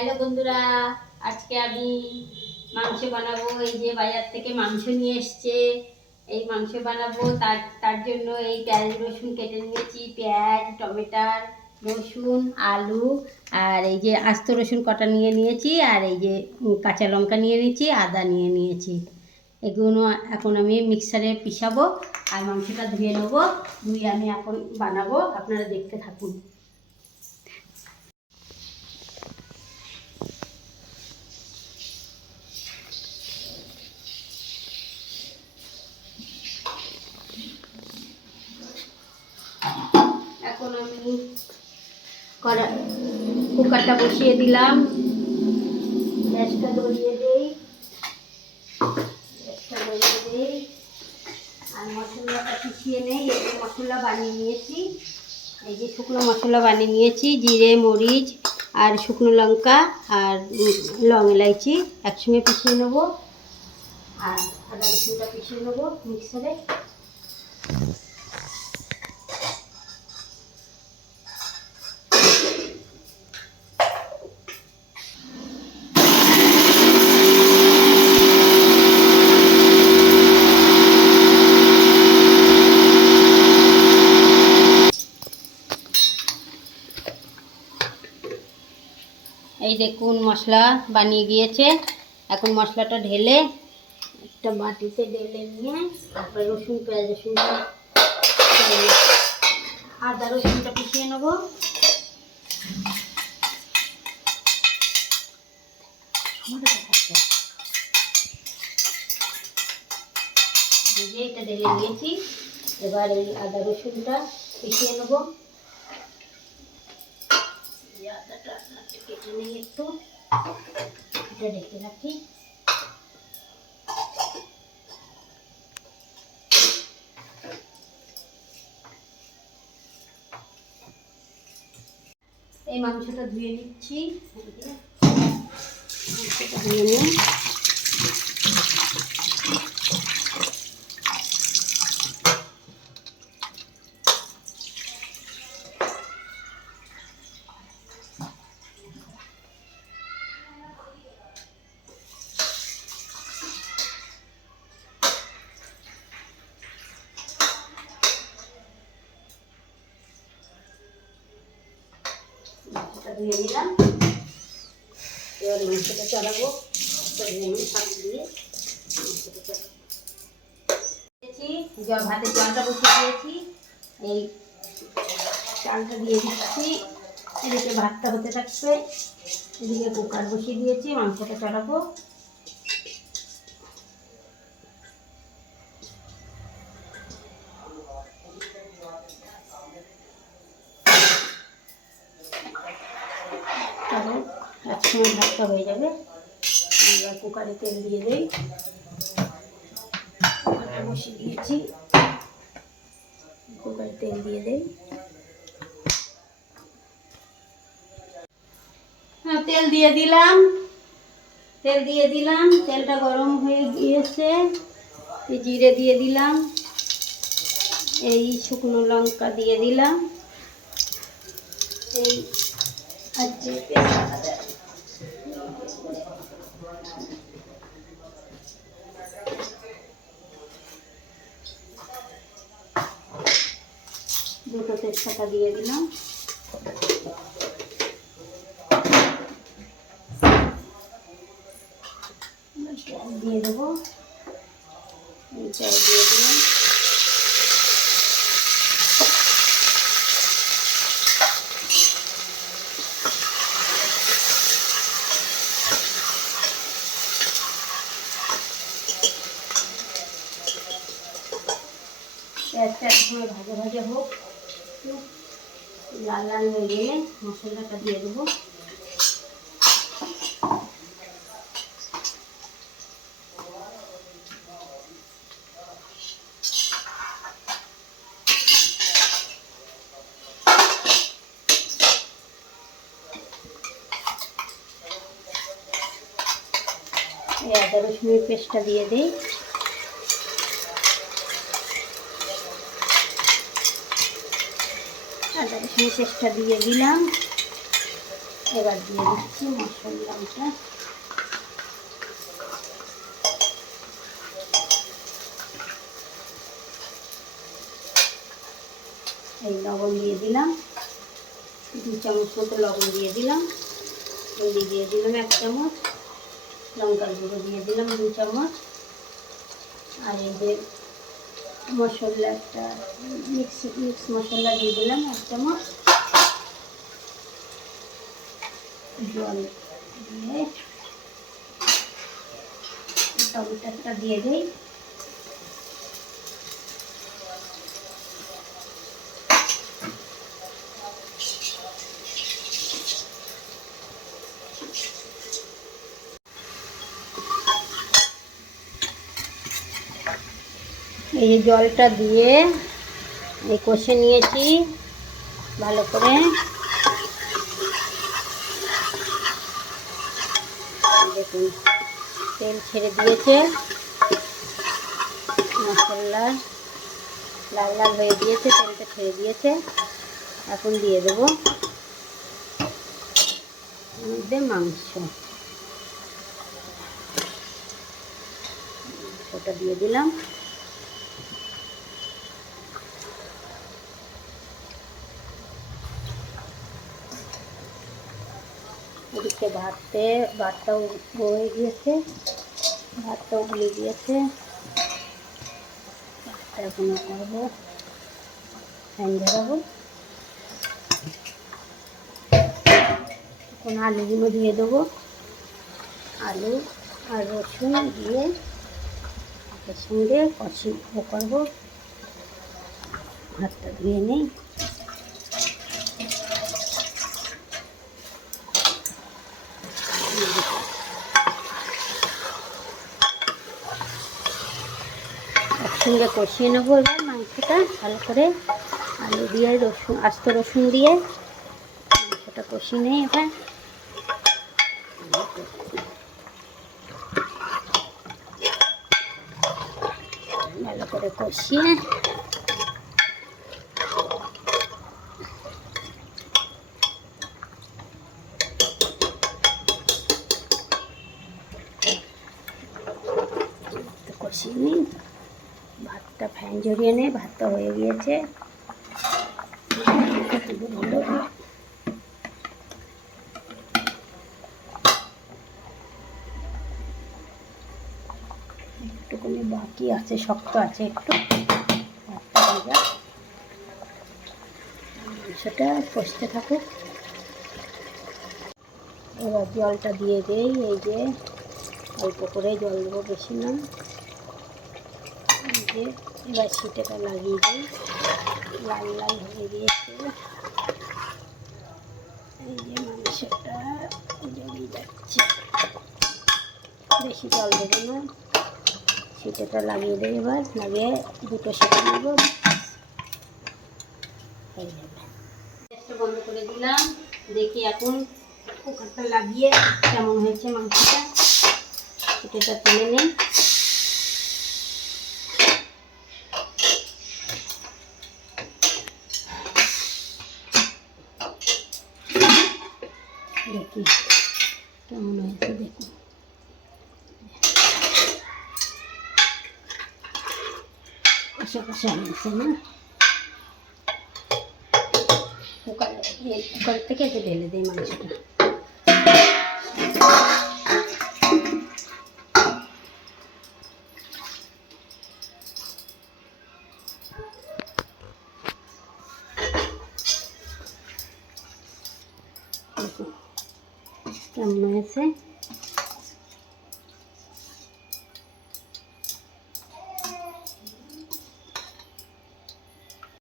Hello বন্ধুরা, আজকে আমি মাংস বানাবো। এই যে বাজার থেকে মাংস নিয়ে এসছে, এই মাংস বানাবো। তার তার জন্য এই পেঁয়াজ রসুন কেটে নিয়েছি, পেঁয়াজ, টমেটার, রসুন, আলু, আর এই যে আস্ত রসুন কটা নিয়ে নিয়েছি, আর এই যে কাঁচা লঙ্কা নিয়ে নিয়েছি, আদা নিয়ে নিয়েছি। এগুলো এখন আমি মিক্সারে পিষাবো আর মাংসটা ধুয়ে নেবো। ধুয়ে আমি এখন বানাবো, আপনারা দেখতে থাকুন। এখন আমি কুকারটা বসিয়ে দিলাম, গ্যাসটা ধরিয়ে দিই, আর মশলাটা পিষিয়ে নেই। এই যে মশলা বানিয়ে নিয়েছি, এই যে শুকনো মশলা বানিয়ে নিয়েছি, জিরে, মরিচ আর শুকনো লঙ্কা আর লং এলাইচি একসঙ্গে পিষিয়ে নেবো, আর আদা রসুনটা পিষিয়ে নেবো মিক্সারে। এই দেখুন মশলা বানিয়ে গিয়েছে। এখন মশলাটা ঢেলে একটা বাটিতে ঢেলে নিয়ে তারপরে রসুন, পেঁয়াজ, রসুনটা, আদা রসুনটা পিষিয়ে নেবো। এটা ঢেলে নিয়েছি, এবার এই আদা রসুনটা পিষিয়ে নেবো। আদাটা কেটে নিই একটু, এটা ঢেকে রাখি। এই মাংসটা ধুয়ে নিচ্ছি, মাংসটা ধুয়ে নিই। মাংসটা ধুয়ে নিলাম, এবার মাংসটা চড়াবো। শাক দিয়ে মাংসটা চড়াবো। ভাতের জলটা বসিয়ে দিয়েছি, এই চালটা দিয়ে দিচ্ছি। এদিকে ভাতটা হতে থাকবে, এদিকে কুকার বসিয়ে দিয়েছি, মাংসটা চড়াবো। একসময় ভাতটা হয়ে যাবে, এবার কুকারে তেল দিয়ে দিই। কুকারটা বসিয়ে দিয়েছি, কুকারে তেল দিয়ে দিই। হ্যাঁ, তেল দিয়ে দিলাম, তেলটা গরম হয়ে গিয়েছে। এই জিরে দিয়ে দিলাম, এই শুকনো লঙ্কা দিয়ে দিলাম, এই দুটো তেজপাতা দিয়ে দিলাম। দিয়ে দেবো, চাল দিয়ে দিলাম। পেঁয়াজটা একসময় ভাজা ভাজা হোক, লাল লাল হয়ে গেলে মশলাটা দিয়ে দেবো। এই আদা রসুনের পেস্টটা দিয়ে দিই। আদা রসুনের পেস্টটা দিয়ে দিলাম। এবার দিয়ে দিচ্ছি মশলাটা। এই লবণ দিয়ে দিলাম, 2 চামচ মতো লবণ দিয়ে দিলাম, হলদি দিয়ে দিলাম 1 চামচ, লঙ্কার গুঁড়ো দিয়ে দিলাম 2 চামচ, আর এই যে মশলাটা মিক্স মশলা দিয়ে দিলাম 1 চামচ। জল দিয়ে টমেটোটা দিয়ে দিই। এই জলটা দিয়ে এই কষে নিয়েছি ভালো করে। দেখুন তেল ছেড়ে দিয়েছে, মশলা লাল লাল হয়ে দিয়েছে, তেলটা ছেড়ে দিয়েছে। এখন দিয়ে দেবো মধ্যে মাংসটা দিয়ে দিলাম। এদিকে ভাতটাও হয়ে গিয়েছে, ভাতটাও গুলে গিয়েছে। এখনো করবো, ফ্যান ঝরাবো। এখন আলুগুলো দিয়ে দেবো, আলু আর রসুন দিয়ে এর সঙ্গে কষিয়ে করবো। ভাতটা ধুয়ে নেই। একসঙ্গে কষিয়ে নেবো এবার মাংসটা ভালো করে, আলু দিয়ে আস্ত রসুন দিয়ে মাংসটা কষিয়ে নেই এবার। ভালো করে কষিয়ে কষিয়ে নিই। ভাতটা ফ্যান ঝরিয়ে নেই, ভাতটা হয়ে গিয়েছে। একটুখানি বাকি আছে, শক্ত আছে একটু, ভাতটা হয়ে যাক, মাংসটা কষতে থাকুক। এবার জলটা দিয়ে দেই, এই যে অল্প করে জল দেবো, বেশি না। এই যে এবার সিটিটা লাগিয়ে দিই, লাল লাল হয়ে গিয়েছে। এই যে মাংসটা জড়িয়ে যাচ্ছে, বেশি জল দেবো না, সিটিটা লাগিয়ে দেয়। এবার লাগিয়ে 2টো সিটি নেব, হয়ে যাবে। গ্যাসটা বন্ধ করে দিলাম, দেখি এখন কুকারটা লাগিয়ে কেমন হয়েছে মাংসটা। সিটিটা তুলে নেই। দেখি কেমন হয়েছে, দেখুন কষা কষা হয়েছে না। কুকার থেকে একটু ঢেলে দিই মাংসটা। কেমন হয়েছে।